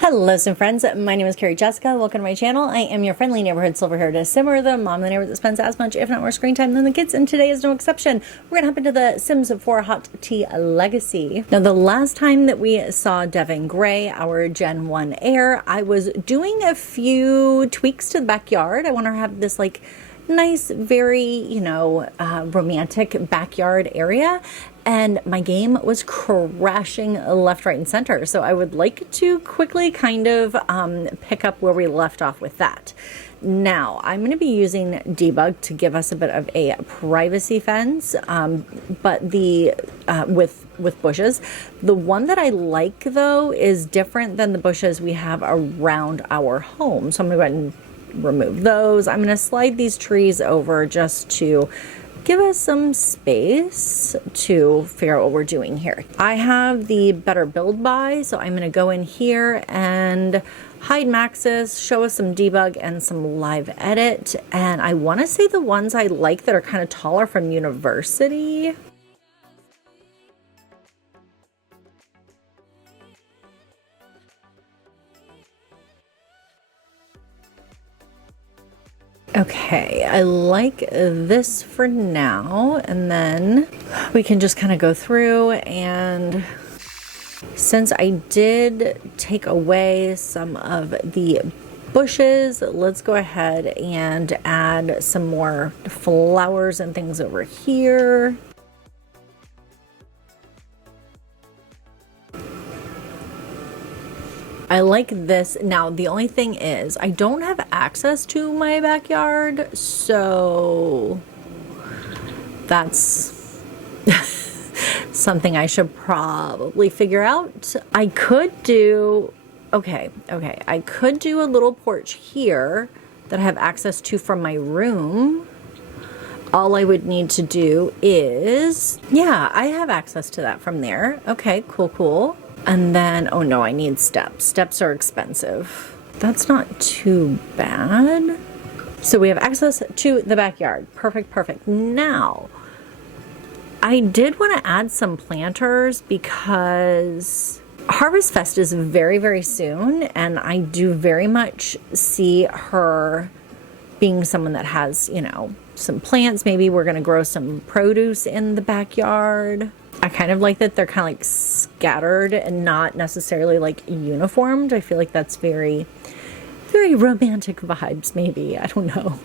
Hello, some friends. My name is Carrie Jessica. Welcome to my channel. I am your friendly neighborhood SilverHairSimmer, the mom of the neighborhood that spends as much, if not more, screen time than the kids, and today is no exception. We're going to hop into the Sims 4 Hot Tea Legacy. Now, the last time that we saw Devin Gray, our Gen 1 heir, I was doing a few tweaks to the backyard. I want to have this, like, nice, very, romantic backyard area. And my game was crashing left, right, and center. So I would like to quickly kind of pick up where we left off with that. Now, I'm going to be using debug to give us a bit of a privacy fence, but the with bushes. The one that I like, though, is different than the bushes we have around our home. So I'm going to go ahead and remove those. I'm going to slide these trees over just to give us some space to figure out what we're doing here. I have the better build by, so I'm going to go in here and hide maxes, show us some debug and some live edit. And I want to say the ones I like that are kind of taller from University. Okay, I like this for now, and then we can just kind of go through, and since I did take away some of the bushes, let's go ahead and add some more flowers and things over here. I like this. Now, the only thing is I don't have access to my backyard, so that's something I should probably figure out. I could do, I could do a little porch here that I have access to from my room. All I would need to do is, yeah, I have access to that from there. Okay, cool. And then, oh no, I need steps. Steps are expensive. That's not too bad. So we have access to the backyard. Perfect. Now, I did want to add some planters because Harvest Fest is very, very soon. And I do very much see her being someone that has, some plants. Maybe we're going to grow some produce in the backyard. I kind of like that they're kind of like scattered and not necessarily like uniformed. I feel like that's very, very romantic vibes, maybe. I don't know.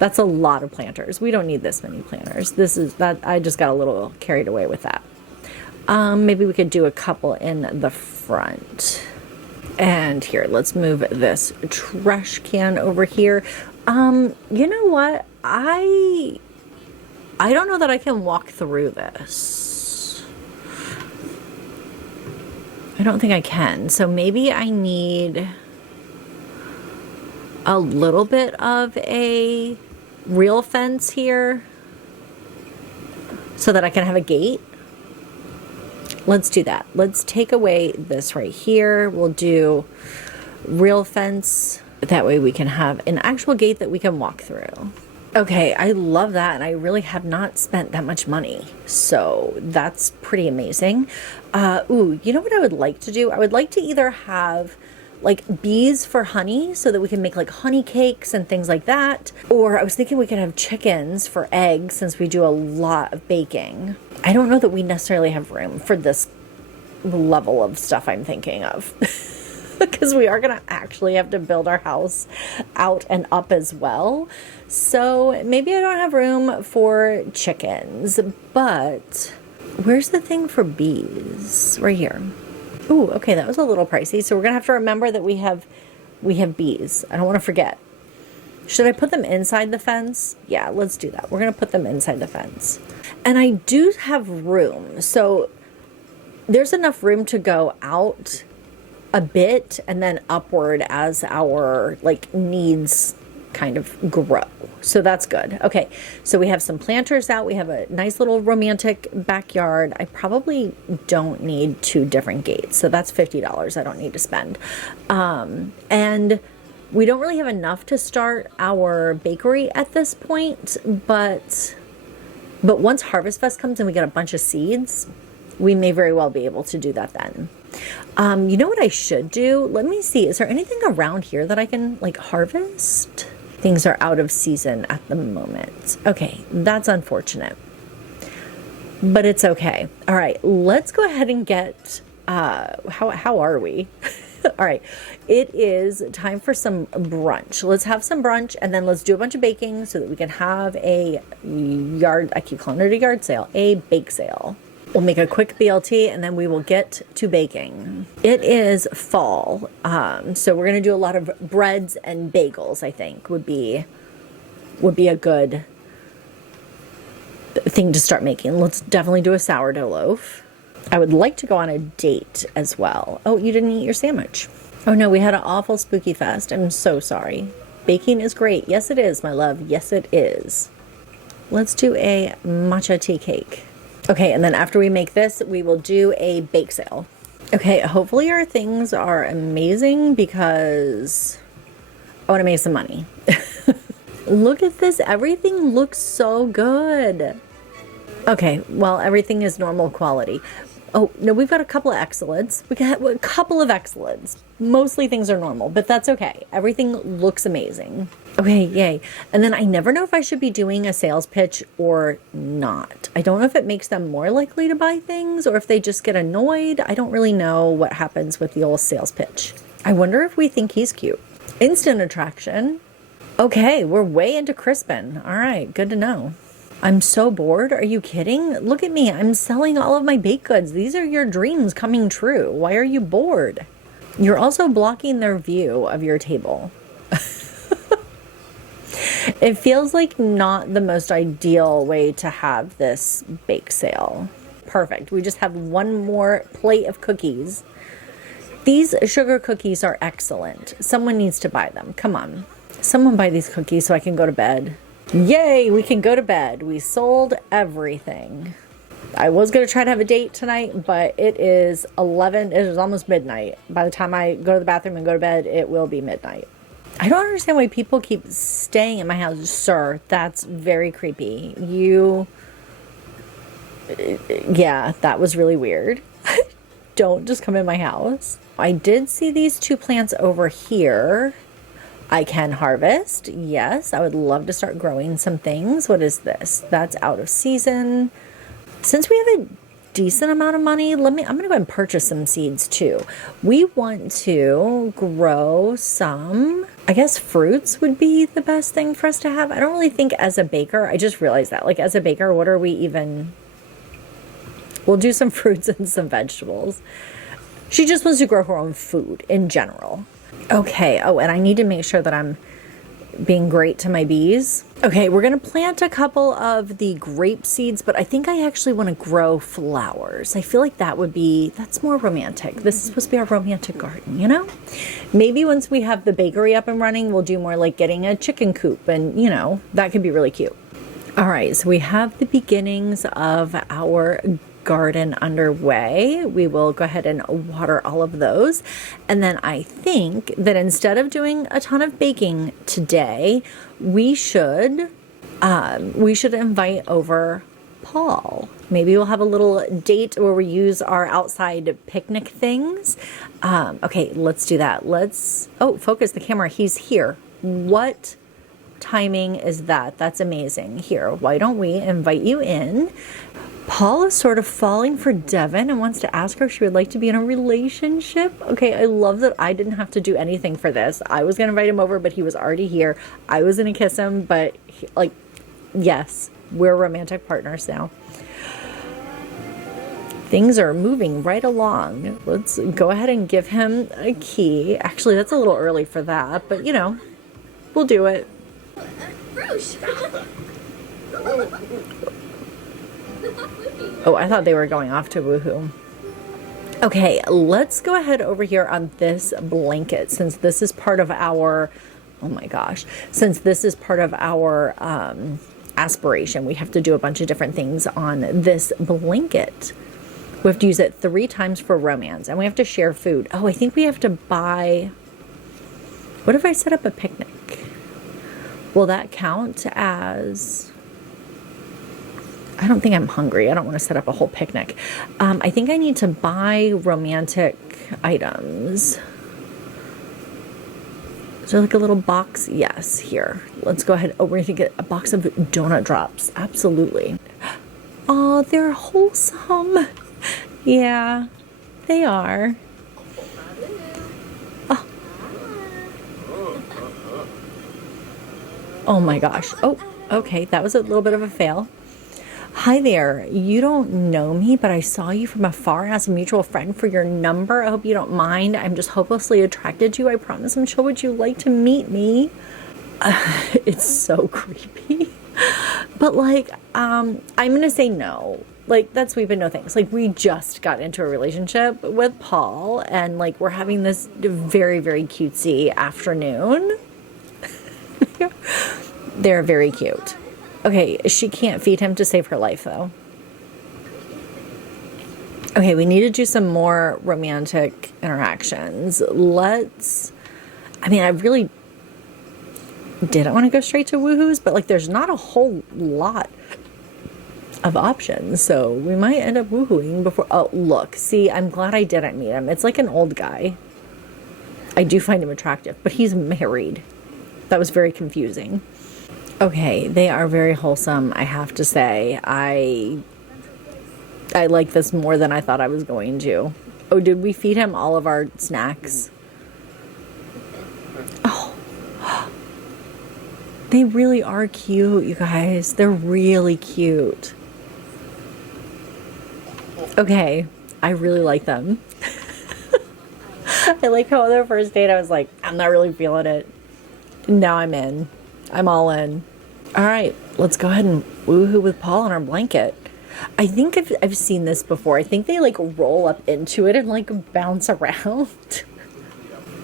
That's a lot of planters. We don't need this many planters. This is that I just got a little carried away with that. Maybe we could do a couple in the front. And here, let's move this trash can over here. You know what? I don't know that I can walk through this. I don't think I can. So maybe I need a little bit of a real fence here so that I can have a gate. Let's do that. Let's take away this right here. We'll do real fence. That way we can have an actual gate that we can walk through. Okay, I love that, and I really have not spent that much money, so that's pretty amazing. Ooh, you know what I would like to do? I would like to either have like bees for honey so that we can make like honey cakes and things like that, or I was thinking we could have chickens for eggs since we do a lot of baking. I don't know that we necessarily have room for this level of stuff I'm thinking of. Because we are going to actually have to build our house out and up as well. So maybe I don't have room for chickens, but where's the thing for bees? Right here. Ooh, okay, that was a little pricey. So we're going to have to remember that we have bees. I don't want to forget. Should I put them inside the fence? Yeah, let's do that. We're going to put them inside the fence. And I do have room. So there's enough room to go out a bit and then upward as our needs kind of grow. So that's good. Okay, so we have some planters out. We have a nice little romantic backyard. I probably don't need 2 different gates. So that's $50 I don't need to spend. And we don't really have enough to start our bakery at this point, but once Harvest Fest comes and we get a bunch of seeds, We may very well be able to do that then. You know what I should do? Let me see. Is there anything around here that I can like harvest? Things are out of season at the moment. Okay, that's unfortunate. But it's okay. All right, let's go ahead and get, how are we? All right, it is time for some brunch. Let's have some brunch and then let's do a bunch of baking so that we can have a yard, I keep calling it a yard sale, a bake sale. We'll make a quick BLT and then we will get to baking. It is fall, so we're gonna do a lot of breads and bagels, I think would be a good thing to start making. Let's definitely do a sourdough loaf. I would like to go on a date as well. Oh, you didn't eat your sandwich. Oh no, we had an awful spooky fest. I'm so sorry. Baking is great. Yes, it is, my love. Yes, it is. Let's do a matcha tea cake. Okay, and then after we make this, we will do a bake sale. Okay, hopefully our things are amazing because I want to make some money. Look at this. Everything looks so good. Okay, well, everything is normal quality. Oh, no, we've got a couple of excellents. We got a couple of excellents. Mostly things are normal, but that's okay. Everything looks amazing. Okay, yay. And then I never know if I should be doing a sales pitch or not. I don't know if it makes them more likely to buy things or if they just get annoyed. I don't really know what happens with the old sales pitch. I wonder if we think he's cute. Instant attraction. Okay, we're way into Crispin. All right, good to know. I'm so bored. Are you kidding? Look at me. I'm selling all of my baked goods. These are your dreams coming true. Why are you bored? You're also blocking their view of your table. It feels like not the most ideal way to have this bake sale. Perfect. We just have one more plate of cookies. These sugar cookies are excellent. Someone needs to buy them. Come on. Someone buy these cookies so I can go to bed. Yay, we can go to bed. We sold everything. I was going to try to have a date tonight, but it is 11. It is almost midnight. By the time I go to the bathroom and go to bed, it will be midnight. I don't understand why people keep staying in my house. Sir, that's very creepy. Yeah, that was really weird. Don't just come in my house. I did see these two plants over here. I can harvest. Yes, I would love to start growing some things. What is this? That's out of season. Since we have a decent amount of money, I'm going to go ahead and purchase some seeds too. We want to grow some, I guess fruits would be the best thing for us to have. I don't really think as a baker, I just realized that, like as a baker, what are we even, we'll do some fruits and some vegetables. She just wants to grow her own food in general. Okay, oh, and I need to make sure that I'm being great to my bees. Okay, we're gonna plant a couple of the grape seeds, but I think I actually want to grow flowers. I feel like that's more romantic. This is supposed to be our romantic garden, you know? Maybe once we have the bakery up and running, we'll do more like getting a chicken coop and, you know, that could be really cute. All right, so we have the beginnings of our garden underway. We will go ahead and water all of those. And then I think that instead of doing a ton of baking today, we should invite over Paul. Maybe we'll have a little date where we use our outside picnic things. Okay, let's do that. Focus the camera. He's here. What timing is that? That's amazing. Here, why don't we invite you in? Paul is sort of falling for Devin and wants to ask her if she would like to be in a relationship. Okay, I love that I didn't have to do anything for this. I was going to invite him over, but he was already here. I was going to kiss him, but yes, we're romantic partners now. Things are moving right along. Let's go ahead and give him a key. Actually, that's a little early for that, but you know, we'll do it. Oh, I thought they were going off to woohoo. Okay, let's go ahead over here on this blanket since this is part of our, oh my gosh, since this is part of our aspiration. We have to do a bunch of different things on this blanket. We have to use it 3 times for romance and we have to share food. Oh, I think we have to buy, what if I set up a picnic? Will that count as, I don't think I'm hungry. I don't want to set up a whole picnic. I think I need to buy romantic items. Is there like a little box? Yes, here. Let's go ahead. Oh, we're going to get a box of donut drops. Absolutely. Oh, they're wholesome. Yeah, they are. Oh. Oh my gosh. Oh, okay. That was a little bit of a fail. Hi there. You don't know me, but I saw you from afar as a mutual friend for your number. I hope you don't mind. I'm just hopelessly attracted to you. I promise I'm sure would you like to meet me. It's so creepy. But like, I'm going to say no. Like, that's sweet, but no thanks. Like, we just got into a relationship with Paul, and like, we're having this very, very cutesy afternoon. They're very cute. Okay, she can't feed him to save her life, though. Okay, we need to do some more romantic interactions. I mean, I really didn't want to go straight to woohoos, but like, there's not a whole lot of options, so we might end up woohooing before. Oh, look, see, I'm glad I didn't meet him. It's like an old guy. I do find him attractive, but he's married. That was very confusing. Okay, they are very wholesome, I have to say. I like this more than I thought I was going to. Oh, did we feed him all of our snacks? Oh. They really are cute, you guys. They're really cute. Okay, I really like them. I like how on their first date I was like, I'm not really feeling it. Now I'm in. I'm all in. All right, let's go ahead and woohoo with Paul on our blanket. I think I've seen this before. I think they like roll up into it and like bounce around.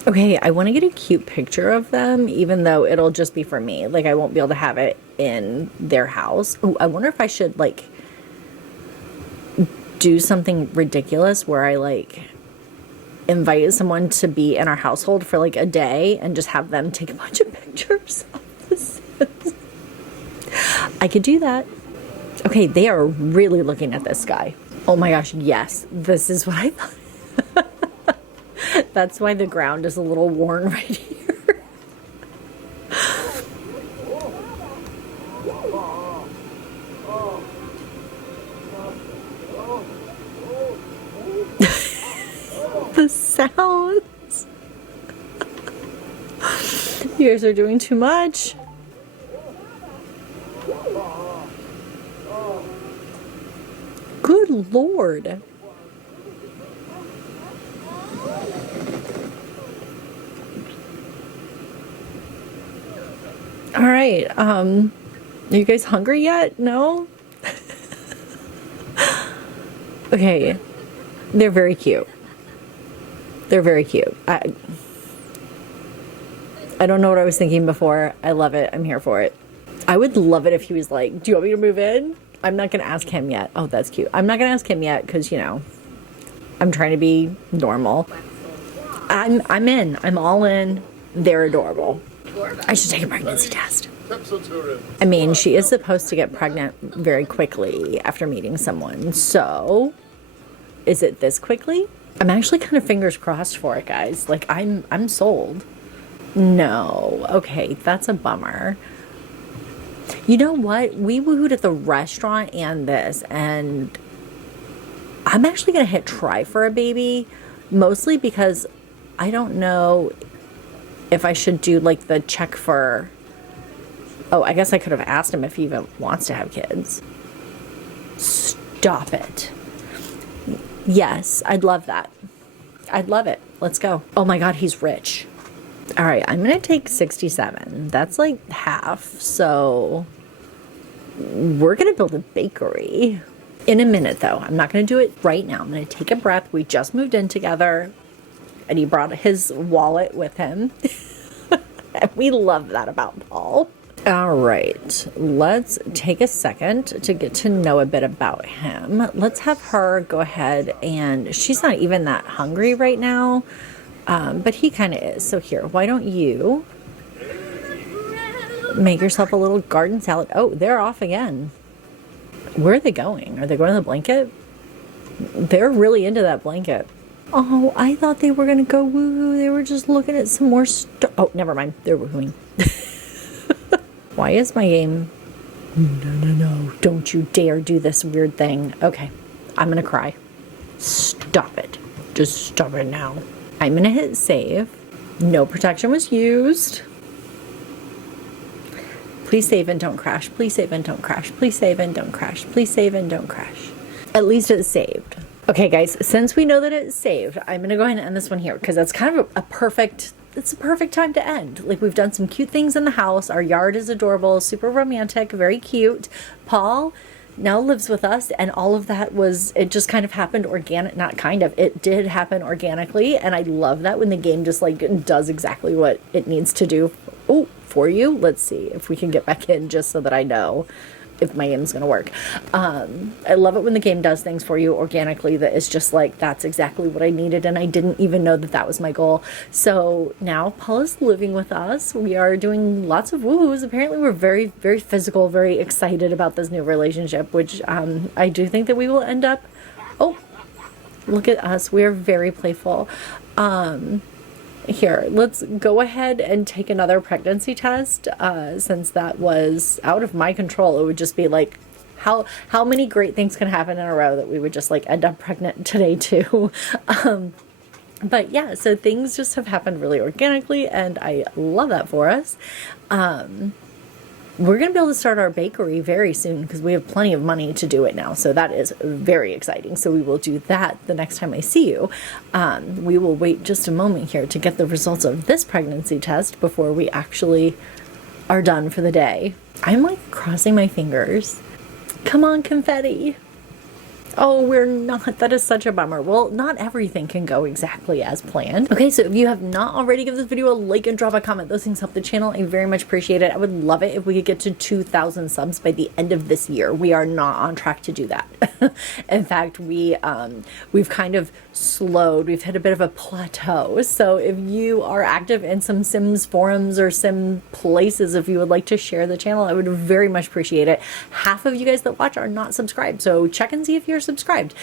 Okay, I want to get a cute picture of them, even though it'll just be for me. Like, I won't be able to have it in their house. Oh, I wonder if I should like do something ridiculous where I like invite someone to be in our household for like a day and just have them take a bunch of pictures of the Sims. I could do that. Okay, they are really looking at this guy. Oh my gosh, yes. This is what I thought. That's why the ground is a little worn right here. The sounds. You guys are doing too much. Good Lord. All right. Are you guys hungry yet? No? Okay. They're very cute. They're very cute. I don't know what I was thinking before. I love it. I'm here for it. I would love it if he was like, do you want me to move in? I'm not going to ask him yet. Oh, that's cute. I'm not going to ask him yet because, you know, I'm trying to be normal. I'm in. I'm all in. They're adorable. I should take a pregnancy test. I mean, she is supposed to get pregnant very quickly after meeting someone. So, is it this quickly? I'm actually kind of fingers crossed for it, guys. Like, I'm sold. No. Okay, that's a bummer. You know what? We woohooed at the restaurant and this, and I'm actually going to hit try for a baby, mostly because I don't know if I should do like the check for, oh, I guess I could have asked him if he even wants to have kids. Stop it. Yes, I'd love that. I'd love it. Let's go. Oh my God, he's rich. All right, I'm going to take 67. That's like half. So we're going to build a bakery in a minute, though. I'm not going to do it right now. I'm going to take a breath. We just moved in together, and he brought his wallet with him. And we love that about Paul. All right, let's take a second to get to know a bit about him. Let's have her go ahead, and she's not even that hungry right now. But he kind of is. So here, why don't you make yourself a little garden salad? Oh, they're off again. Where are they going? Are they going to the blanket? They're really into that blanket. Oh, I thought they were going to go woohoo. They were just looking at some more stuff. Oh, never mind. They're woohooing. Why is my game... No. Don't you dare do this weird thing. Okay. I'm going to cry. Stop it. Just stop it now. I'm going to hit save. No protection was used. Please save and don't crash. Please save and don't crash. Please save and don't crash. Please save and don't crash. At least it's saved. Okay, guys, since we know that it's saved, I'm going to go ahead and end this one here because that's kind of a perfect, it's a perfect time to end. Like, we've done some cute things in the house. Our yard is adorable, super romantic, very cute. Paul now lives with us, and all of that was, it just kind of happened organic, not kind of, it did happen organically, and I love that when the game just like does exactly what it needs to do. Oh, for you. Let's see if we can get back in just so that I know if my game's gonna work. I love it when the game does things for you organically that is just like, that's exactly what I needed, and I didn't even know that that was my goal. So now Paula's living with us. We are doing lots of woohoos. Apparently we're very, very physical, very excited about this new relationship, which I do think that we will end up... Oh, look at us. We are very playful. Here, let's go ahead and take another pregnancy test, since that was out of my control. It would just be like, how many great things can happen in a row that we would just like end up pregnant today too. But yeah, so things just have happened really organically, and I love that for us. We're going to be able to start our bakery very soon because we have plenty of money to do it now. So that is very exciting. So we will do that the next time I see you. We will wait just a moment here to get the results of this pregnancy test before we actually are done for the day. I'm like crossing my fingers. Come on, confetti. Oh, we're not. That is such a bummer. Well, not everything can go exactly as planned. Okay, so if you have not already, give this video a like and drop a comment. Those things help the channel. I very much appreciate it. I would love it if we could get to 2,000 subs by the end of this year. We are not on track to do that. In fact, we've kind of slowed. We've hit a bit of a plateau. So if you are active in some Sims forums or Sim places, if you would like to share the channel, I would very much appreciate it. Half of you guys that watch are not subscribed, so check and see if you're subscribed.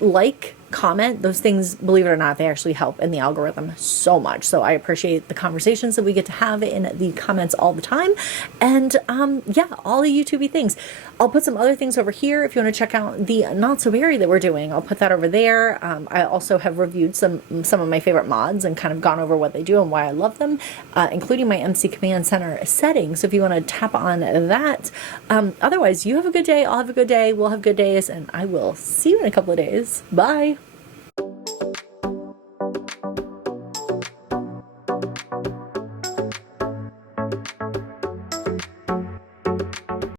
Like, comment, those things, believe it or not, they actually help in the algorithm so much. So I appreciate the conversations that we get to have in the comments all the time. And yeah, all the YouTubey things. I'll put some other things over here if you want to check out the Not So Berry that we're doing. I'll put that over there. I also have reviewed some of my favorite mods and kind of gone over what they do and why I love them, including my MC Command Center settings. So if you want to tap on that. Otherwise, you have a good day. I'll have a good day. We'll have good days, and I will see you in a couple of days. Bye.